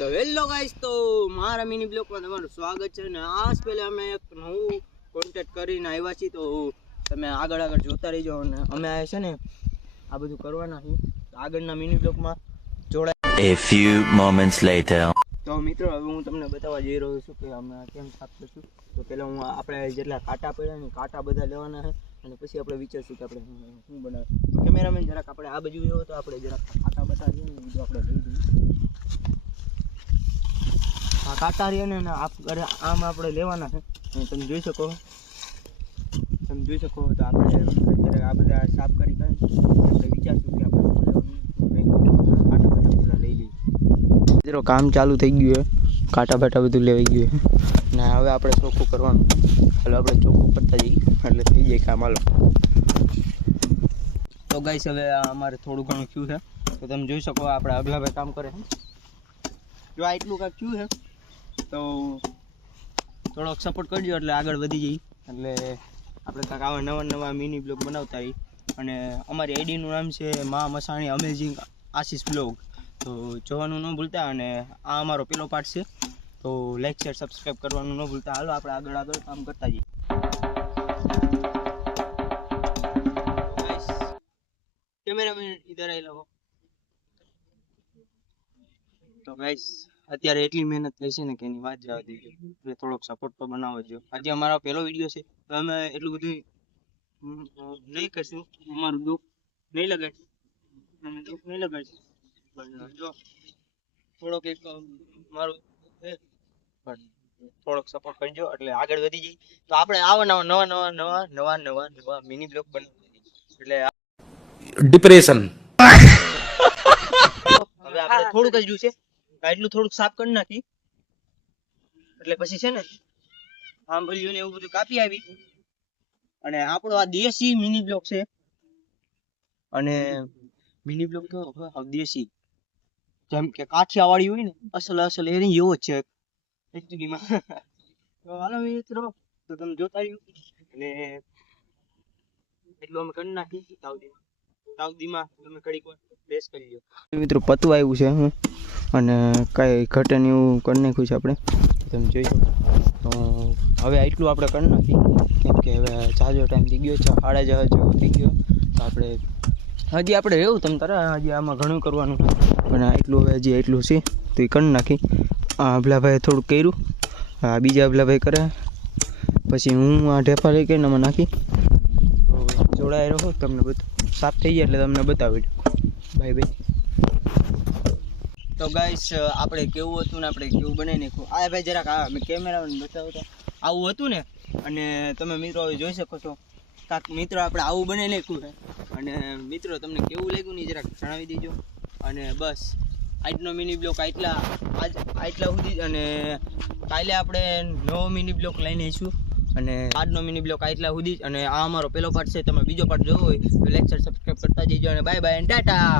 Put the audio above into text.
તો hello guys, તો મારા મિની બ્લોગમાં તમારું સ્વાગત છે ને આજ પહેલા અમે એક નવું કોન્ટેક્ટ કરીને આવ્યા છીએ, તો તમે આગળ જોતા રહીજો અને અમે આ છે ને આ બધું કરવાના છે આગળના મિની બ્લોગમાં જોડાય. A few moments later. તો મિત્રો હવે હું તમને બતાવવા જઈ રહ્યો છું કે અમે કેમ સાફ કરશું. તો પહેલા હું આપણે જેટલા કાંટા પડ્યા ને કાંટા બધા લેવાના છે અને પછી આપણે વિચારશું કે આપણે શું બનાવીએ. તો કેમેરામેન જરાક આપણે આ બાજુ એવો તો આપણે જરાક કાંટા બતા દઈએ ને બીજું આપણે લઈ દઈએ. આ કાંટા રહ્યા ને આમ આપણે લેવાના છે. તમે જોઈ શકો તો આપણે અત્યારે આ બધા સાફ કરી આપણે વિચારશું કે આપણે શું લેવાનું કાંટા બાટા બધા લઈ લઈએ. મિત્રો કામ ચાલુ થઈ ગયું છે, કાંટા બાટા બધું લેવાઈ ગયું છે ને હવે આપણે ચોખ્ખું કરવાનું. હાલો આપણે ચોખ્ખું કરતા જઈએ એટલે થઈ જાય કામ. હાલો તો ગાઈસ હવે અમારે થોડું ઘણું થયું છે તો તમે જોઈ શકો આપણે અગલાભાઈ કામ કરે છે. જો આ એટલું કાંઈક થયું છે તો થોડોક સપોર્ટ કરજો એટલે આગળ વધી જઈએ. એટલે આપણે કાંઈક આવા નવા મિની બ્લોગ બનાવતા રહીએ. અને અમારી આઈડીનું નામ છે મા મસાણી અમેઝિંગ આશીષ બ્લોગ, તો જોવાનું ન ભૂલતા. અને આ અમારો પેલો પાર્ટ છે તો લાઈક શેર સબસ્ક્રાઈબ કરવાનું ન ભૂલતા. હાલો આપણે આગળ કામ કરતા જઈએ. કેમેરામેન ઇધર આઈ લો. તો ગાઈસ અત્યારે એટલી મહેનત થઈ છે ને કે એની વાત જવા દીજો. એટલે થોડોક સપોર્ટ તો બનાવવો જોઈએ. આજે અમારો પહેલો વિડીયો છે તો અમે એટલું બધું નહીં કરશું. અમારું દુઃખ નહીં લગાડશું, અમે દુઃખ નહીં લગાડશું. પણ જો થોડોક એક મારું પણ થોડોક સપોર્ટ કરજો એટલે આગળ વધી જઈએ. તો આપણે આવા નવા મિની બ્લોગ બનાવીએ. એટલે ડિપ્રેશન હવે આપણે થોડુંક જ રહ્યું છે, એટલું થોડુંક સાફ કરી નાખી એટલે પછી છે ને આમ ભર્યું ને એવું બધું કાપી આવી. અને આપણો આ દેશી મિની બ્લોક છે. અને મિની બ્લોક તો દેશી જેમ કે કાઠિયાવાડી હોય ને અસલ એની એવો જ છે એકચુઅલીમાં. તો હાલો મિત્રો, તો તમે જોતા રહ્યો અને એટલું અમે કરી નાખી તાવદીમાં તમે ઘડીક વાર બેસ કરી લો. મિત્રો પતું આવ્યું છે હું અને કાંઈ ઘટે ને એવું કરી નાખ્યું છે આપણે, તમે જોઈ શકો. તો હવે એટલું આપણે કરી નાખી કેમ કે હવે જાજો ટાઈમ થઈ ગયો છે, 6:30 જેવો થઈ ગયો. તો આપણે હજી રહેવું તમ તારે હજી આમાં ઘણું કરવાનું પણ એટલું હવે હજી એટલું છે તો એ કરી નાખી. અભલાભાઈ થોડુંક કર્યું, બીજા અભલાભાઈ કરે, પછી હું આ ઢેફા લઈ કરીને આમાં નાખી. તો જોડાઈ રહો, તમને બધું સાફ થઈ જાય એટલે તમને બતાવી. Bye bye. તો ગાઈસ આપણે કેવું હતું ને આપણે કેવું બનાવી નાખ્યું. આ ભાઈ જરાક મેં કેમેરામેન બતાવતા આવું હતું ને. અને તમે મિત્રો હવે જોઈ શકો છો કાંક મિત્રો આપણે આવું બનાવી નાખ્યું છે. અને મિત્રો તમને કેવું લાગ્યું ને જરાક જણાવી દેજો. અને બસ આજનો મિની બ્લોક આટલા સુધી જ. અને કાલે આપણે નવો મિની બ્લોક લઈને આવીશું. અને આજનો મિની બ્લોક આટલા સુધી જ. અને આ અમારો પહેલો પાર્ટ છે. તમે બીજો પાર્ટ જોવો હોય તો લાઈક શેર સબસ્ક્રાઈબ કરતા જઈજો. અને બાય બાય અને ટાટા.